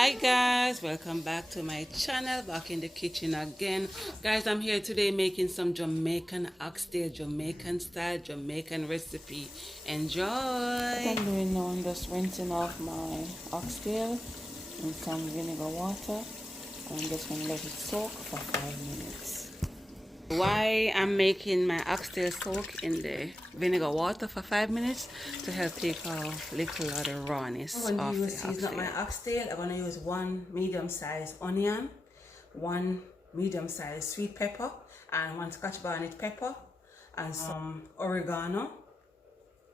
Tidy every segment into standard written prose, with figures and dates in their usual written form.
Hi guys, welcome back to my channel, back in the kitchen again. Guys, I'm here today making some Jamaican oxtail, Jamaican style, Jamaican recipe. Enjoy! What I'm doing now, I'm just rinsing off my oxtail in some vinegar water. I'm just going to let it soak for 5 minutes. Why I'm making my oxtail soak in the vinegar water for 5 minutes to help take off little of the rawness of the oxtail. I'm going to season up my oxtail. I'm going to use 1 medium-sized onion, 1 medium-sized sweet pepper, and 1 scotch bonnet pepper, and some oregano,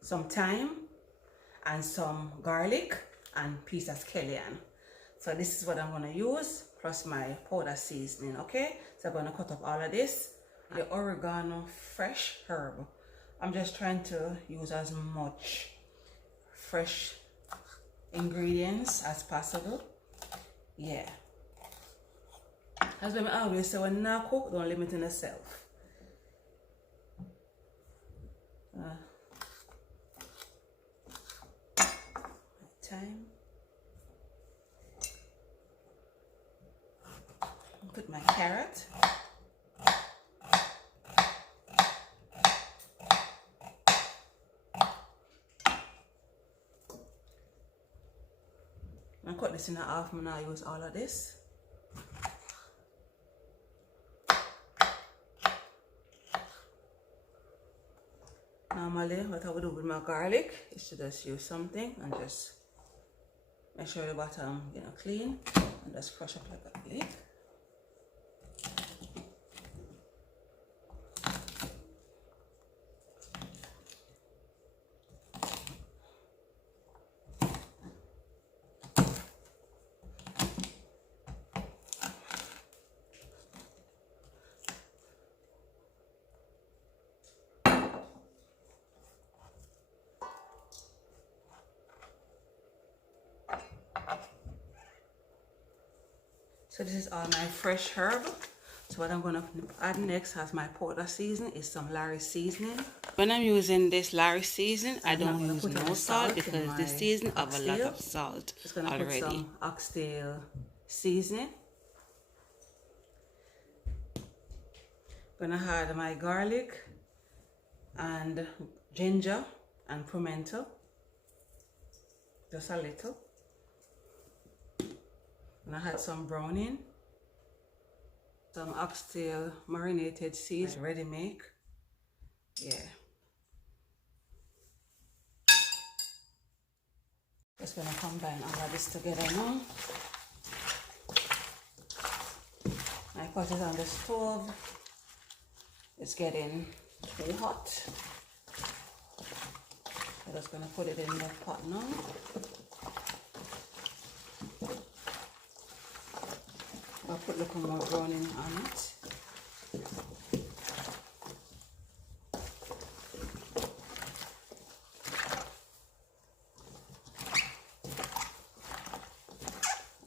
some thyme, and some garlic, and piece of scallion. So this is what I'm going to use, plus my powder seasoning, okay? So I'm going to cut up all of this. The oregano fresh herb. I'm just trying to use as much fresh ingredients as possible. Yeah. As when I always say, when I cook, don't limit in yourself. Time. Put my carrot. I cut this in half, and I use all of this. Normally, what I would do with my garlic is to just use something and just make sure the bottom, clean, and just crush up like that. So this is all my fresh herb. So what I'm going to add next as my powder seasoning is some Larry seasoning. When I'm using this Larry seasoning, I don't use no salt because the seasoning have a lot of salt already. Put some oxtail seasoning. I'm going to add my garlic and ginger and pimento. Just a little. And I had some browning, some oxtail marinated seeds, ready make. Yeah. Just gonna combine all of this together now. I put it on the stove. It's getting too hot. I'm just gonna put it in the pot now. I'll put a little more browning on it.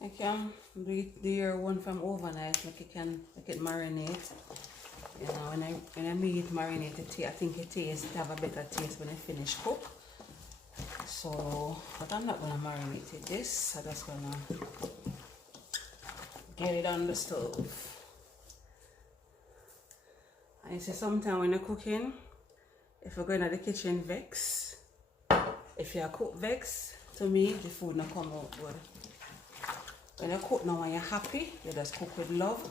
I can do your one from overnight, like you can make it marinate. When I make it marinated, I think it have a better taste when I finish cook. So, but I'm not gonna marinate this. I'm just gonna get it on the stove. And you see, sometimes when you're cooking, if you're going to the kitchen vex, if you cook vex, to me the food not come out good. When you cook now and you're happy, you just cook with love,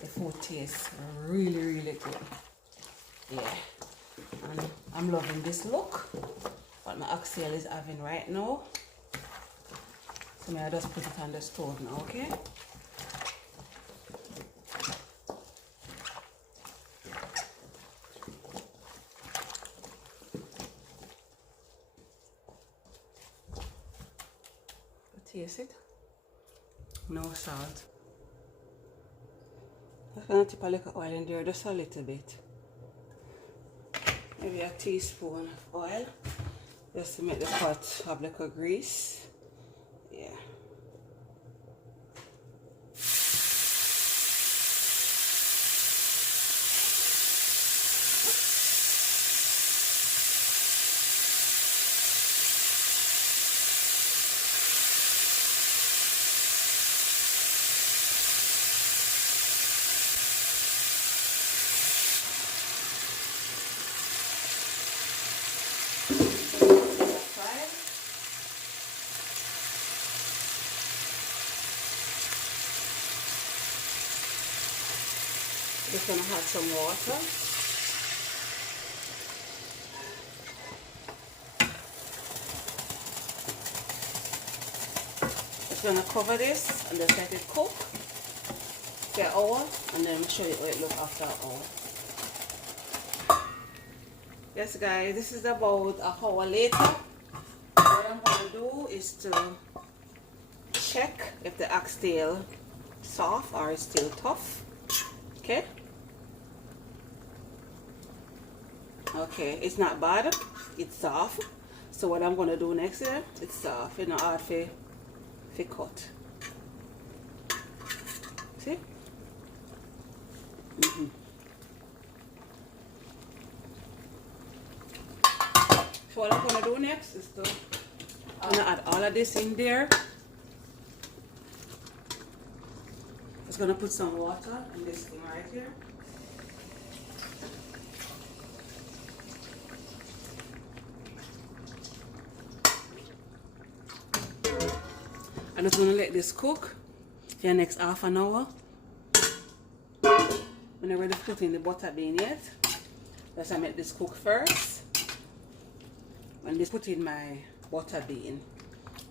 the food tastes really, really good. Yeah. And I'm loving this look, what my oxtail is having right now. So I just put it on the stove now, okay? Taste it. No salt. I'm gonna tip a little oil in there, just a little bit. Maybe a teaspoon of oil, just to make the pot have like a grease. Yeah. Just gonna add some water. Just gonna cover this and just let it cook for an hour, and then I'll show you how it looks after an hour. Yes guys, this is about an hour later. What I'm gonna do is to check if the oxtail is soft or is still tough. Okay. Okay, it's not bad, it's soft. So what I'm gonna do next is it's soft, it's not hard for cut. See? So what I'm gonna do next is to I'm gonna add all of this in there. Just gonna put some water in this thing right here. I'm just gonna let this cook for the next half an hour. I'm not ready to put in the butter bean yet. Let's make this cook first. And just put in my butter bean.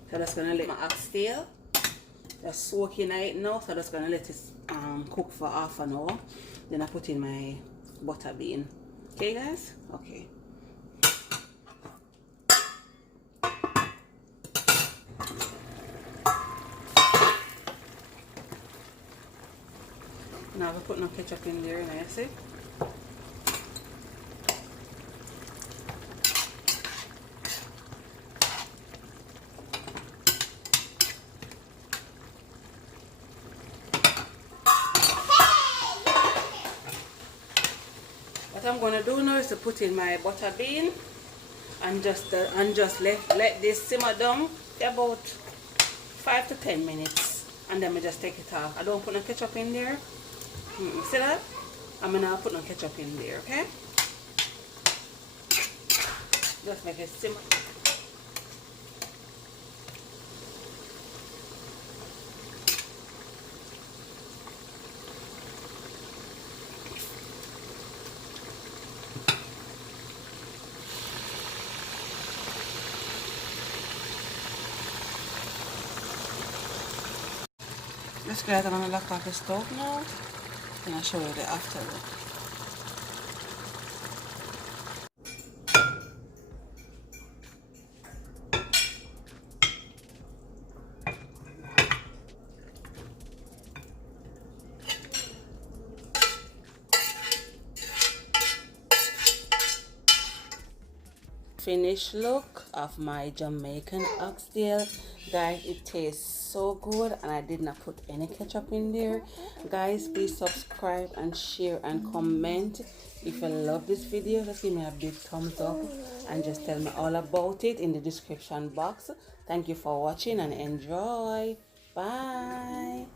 So I'm just gonna let my oxtail just soak in it now. So I'm just gonna let it cook for half an hour. Then I put in my butter bean. Okay guys? Okay. Now we put no ketchup in there, and I see. What I'm gonna do now is to put in my butter bean and just let this simmer down for about 5 to 10 minutes, and then we just take it off. I don't put no ketchup in there. See that? I'm gonna put no ketchup in there, okay? Just make it simmer. This guy, I'm gonna lock off the stove now, and I'll show you the after look. Finished look of my Jamaican oxtail. Guys, it tastes so good, and I did not put any ketchup in there. Guys, please subscribe and share and comment. If you love this video, just give me a big thumbs up and just tell me all about it in the description box. Thank you for watching and enjoy. Bye.